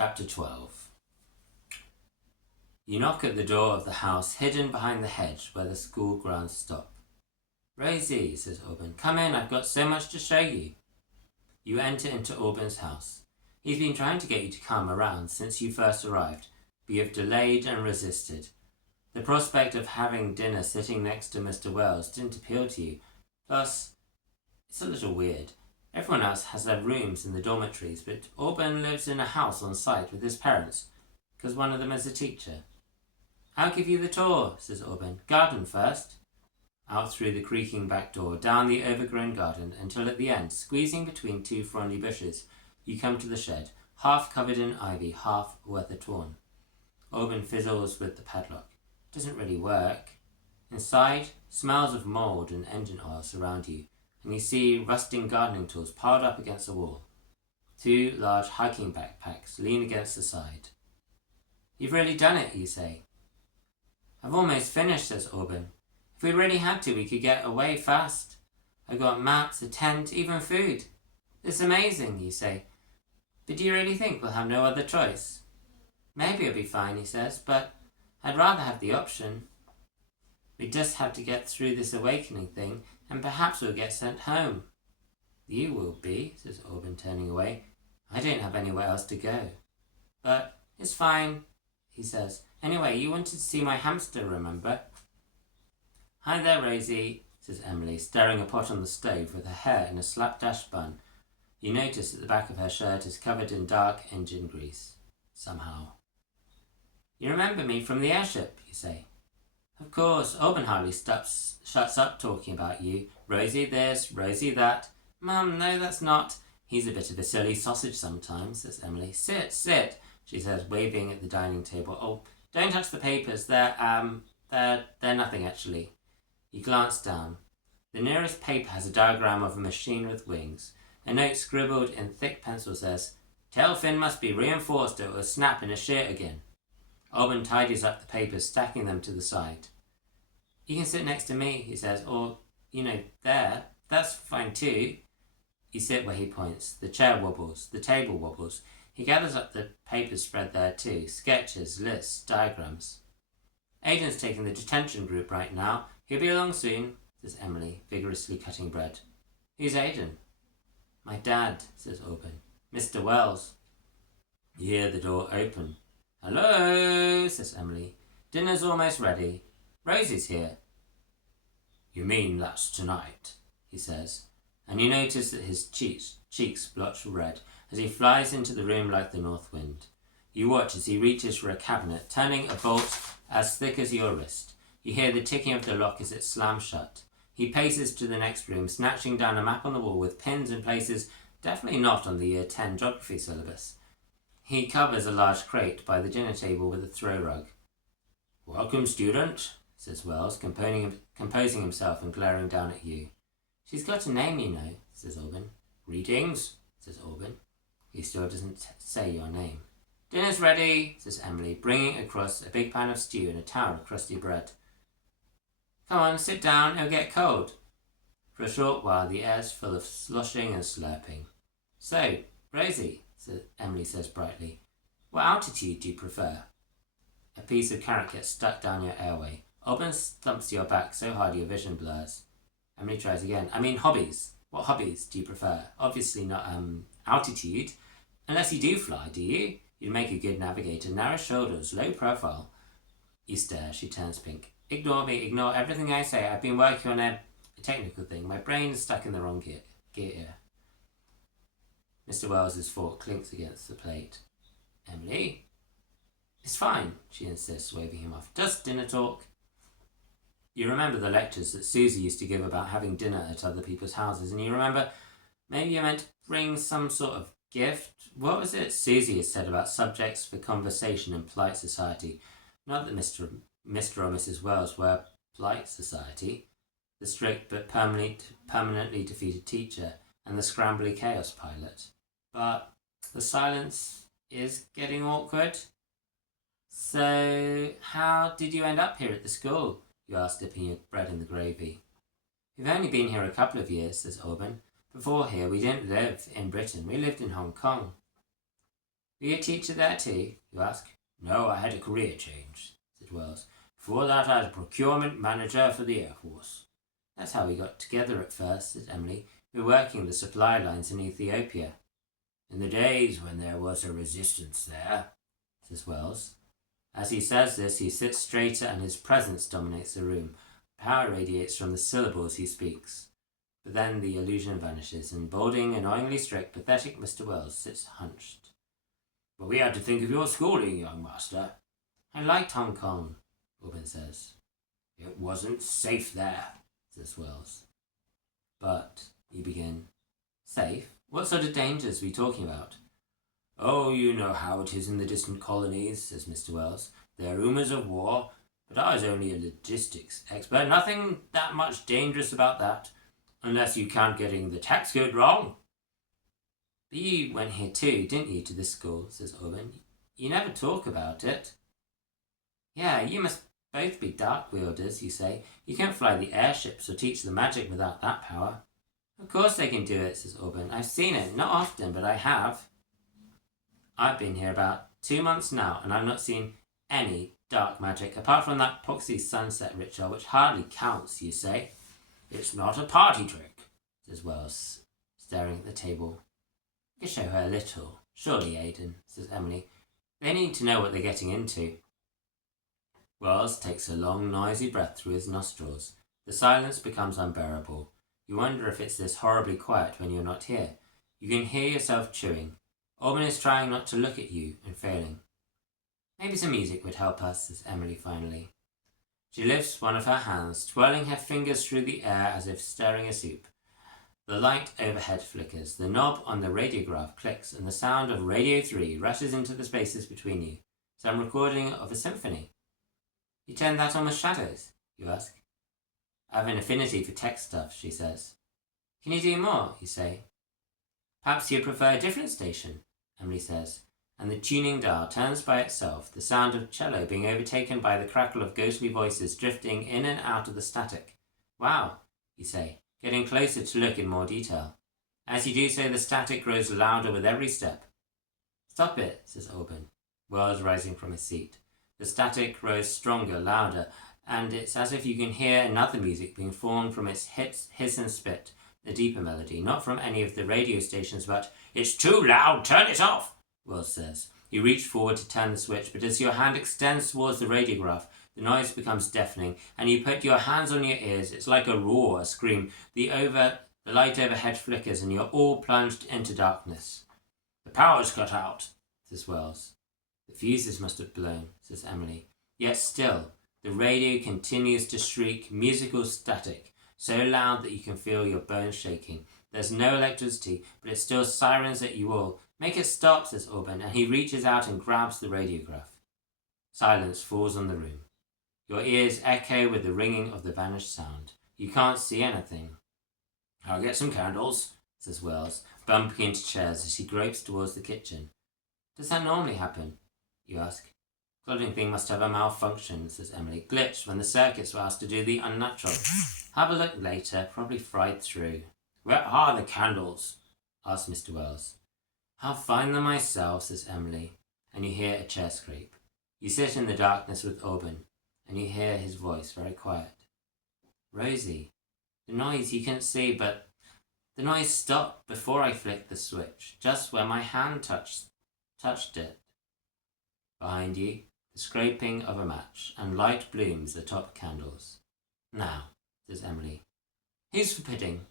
Chapter 12. You knock at the door of the house hidden behind the hedge where the school grounds stop. "Rosie," says Auburn, "come in, I've got so much to show you." You enter into Auburn's house. He's been trying to get you to come around since you first arrived, but you have delayed and resisted. The prospect of having dinner sitting next to Mr. Wells didn't appeal to you. Plus, it's a little weird. Everyone else has their rooms in the dormitories, but Auburn lives in a house on site with his parents, because one of them is a teacher. "I'll give you the tour," says Auburn. "Garden first." Out through the creaking back door, down the overgrown garden, until at the end, squeezing between two frondly bushes, you come to the shed, half covered in ivy, half weather-torn. Auburn fizzles with the padlock. It doesn't really work. Inside, smells of mould and engine oil surround you, and you see rusting gardening tools piled up against the wall. Two large hiking backpacks lean against the side. "You've really done it," you say. "I've almost finished," says Auburn. "If we really had to, we could get away fast. I've got maps, a tent, even food. It's amazing," you say. "But do you really think we'll have no other choice?" "Maybe it'll be fine," he says, "but I'd rather have the option. We just have to get through this awakening thing, and perhaps we'll get sent home." "You will be," says Auburn, turning away. "I don't have anywhere else to go." "But it's fine," he says. "Anyway, you wanted to see my hamster, remember?" "Hi there, Rosie," says Emily, stirring a pot on the stove with her hair in a slapdash bun. You notice that the back of her shirt is covered in dark engine grease. Somehow. "You remember me from the airship," you say. "Of course." Auburn hardly shuts up talking about you. "Rosie this, Rosie that." "Mum, no, that's not." "He's a bit of a silly sausage sometimes," says Emily. "Sit, sit," she says, waving at the dining table. "Oh, don't touch the papers. They're nothing, actually." You glance down. The nearest paper has a diagram of a machine with wings. A note scribbled in thick pencil says, "Tail fin must be reinforced or it will snap in a shear again." Auburn tidies up the papers, stacking them to the side. "You can sit next to me," he says, "or, there. That's fine too." You sit where he points. The chair wobbles. The table wobbles. He gathers up the papers spread there too. Sketches, lists, diagrams. "Aidan's taking the detention group right now. He'll be along soon," says Emily, vigorously cutting bread. "Who's Aidan?" "My dad," says Auburn. "Mr. Wells." You hear the door open. "Hello," says Emily. "Dinner's almost ready. Rosie's here." "You mean that's tonight," he says, and you notice that his cheeks blotch red as he flies into the room like the north wind. You watch as he reaches for a cabinet, turning a bolt as thick as your wrist. You hear the ticking of the lock as it slams shut. He paces to the next room, snatching down a map on the wall with pins in places definitely not on the Year 10 geography syllabus. He covers a large crate by the dinner table with a throw rug. "Welcome, student," says Wells, composing himself and glaring down at you. "She's got a name, you know," says Auburn. "Greetings," says Auburn. He still doesn't say your name. "Dinner's ready," says Emily, bringing across a big pan of stew and a tower of crusty bread. "Come on, sit down, it'll get cold." For a short while the air's full of sloshing and slurping. "So, Rosie," Emily says brightly, "what altitude do you prefer?" A piece of carrot gets stuck down your airway. Auburn thumps your back so hard your vision blurs. Emily tries again. "I mean hobbies. What hobbies do you prefer? Obviously not altitude. Unless you do fly, do you? You'd make a good navigator. Narrow shoulders, low profile." You stare. She turns pink. "Ignore me. Ignore everything I say. I've been working on a technical thing. My brain's stuck in the wrong gear." Mr. Wells's fork clinks against the plate. "Emily?" "It's fine," she insists, waving him off. "Just dinner talk." You remember the lectures that Susie used to give about having dinner at other people's houses, and you remember maybe you're meant to bring some sort of gift. What was it Susie had said about subjects for conversation in polite society? Not that Mr. or Mrs. Wells were polite society. The strict but permanently defeated teacher and the scrambly chaos pilot. But the silence is getting awkward. "So, how did you end up here at the school?" you ask, dipping your bread in the gravy. "We've only been here a couple of years," says Auburn. "Before here, we didn't live in Britain. We lived in Hong Kong." Were you a teacher there too? You ask. No, I had a career change, said Wells. Before that, I was a procurement manager for the Air Force. That's how we got together at first, said Emily. We were working the supply lines in Ethiopia. In the days when there was a resistance there, says Wells. As he says this, he sits straighter and his presence dominates the room. Power radiates from the syllables he speaks. But then the illusion vanishes, and balding, annoyingly strict, pathetic Mr. Wells sits hunched. But we had to think of your schooling, young master. I liked Hong Kong, Aubin says. It wasn't safe there, says Wells. But, you begin. Safe? What sort of dangers are we talking about? Oh, you know how it is in the distant colonies, says Mr. Wells. There are rumours of war, but I was only a logistics expert. Nothing that much dangerous about that, unless you count getting the tax code wrong. But you went here too, didn't you, to this school, says Aubin. You never talk about it. Yeah, you must both be dark wielders, you say. You can't fly the airships or teach the magic without that power. Of course they can do it, says Aubin. I've seen it, not often, but I have. I've been here about 2 months now, and I've not seen any dark magic, apart from that poxy sunset ritual, which hardly counts, you say. It's not a party trick, says Wells, staring at the table. You show her a little. Surely, Aidan, says Emily. They need to know what they're getting into. Wells takes a long, noisy breath through his nostrils. The silence becomes unbearable. You wonder if it's this horribly quiet when you're not here. You can hear yourself chewing. Aubin is trying not to look at you and failing. Maybe some music would help us, says Emily finally. She lifts one of her hands, twirling her fingers through the air as if stirring a soup. The light overhead flickers, the knob on the radiograph clicks, and the sound of Radio 3 rushes into the spaces between you. Some recording of a symphony. You turn that on with shadows, you ask. I have an affinity for tech stuff, she says. Can you do more, you say. Perhaps you'd prefer a different station, Emily says, and the tuning dial turns by itself, the sound of cello being overtaken by the crackle of ghostly voices drifting in and out of the static. Wow, you say, getting closer to look in more detail. As you do so, the static grows louder with every step. Stop it, says Aubin, Wells rising from his seat. The static grows stronger, louder, and it's as if you can hear another music being formed from its hiss and spit, a deeper melody, not from any of the radio stations, but it's too loud, turn it off, Wells says. You reach forward to turn the switch, but as your hand extends towards the radiograph, the noise becomes deafening, and you put your hands on your ears. It's like a roar, a scream. The light overhead flickers, and you're all plunged into darkness. The power's cut out, says Wells. The fuses must have blown, says Emily. Yet still, the radio continues to shriek musical static, so loud that you can feel your bones shaking. There's no electricity, but it still sirens at you all. Make it stop, says Aubin, and he reaches out and grabs the radiograph. Silence falls on the room. Your ears echo with the ringing of the vanished sound. You can't see anything. I'll get some candles, says Wells, bumping into chairs as he gropes towards the kitchen. Does that normally happen? You ask. Clothing thing must have a malfunction, says Emily. Glitched when the circuits were asked to do the unnatural. Have a look later, probably fried through. Where are the candles? Asks Mr. Wells. I'll find them myself, says Emily, and you hear a chair scrape. You sit in the darkness with Aubin, and you hear his voice very quiet. Rosie. The noise you couldn't see, but the noise stopped before I flicked the switch, just where my hand touched it. Behind you, the scraping of a match, and light blooms atop candles. Now, says Emily, who's forbidding?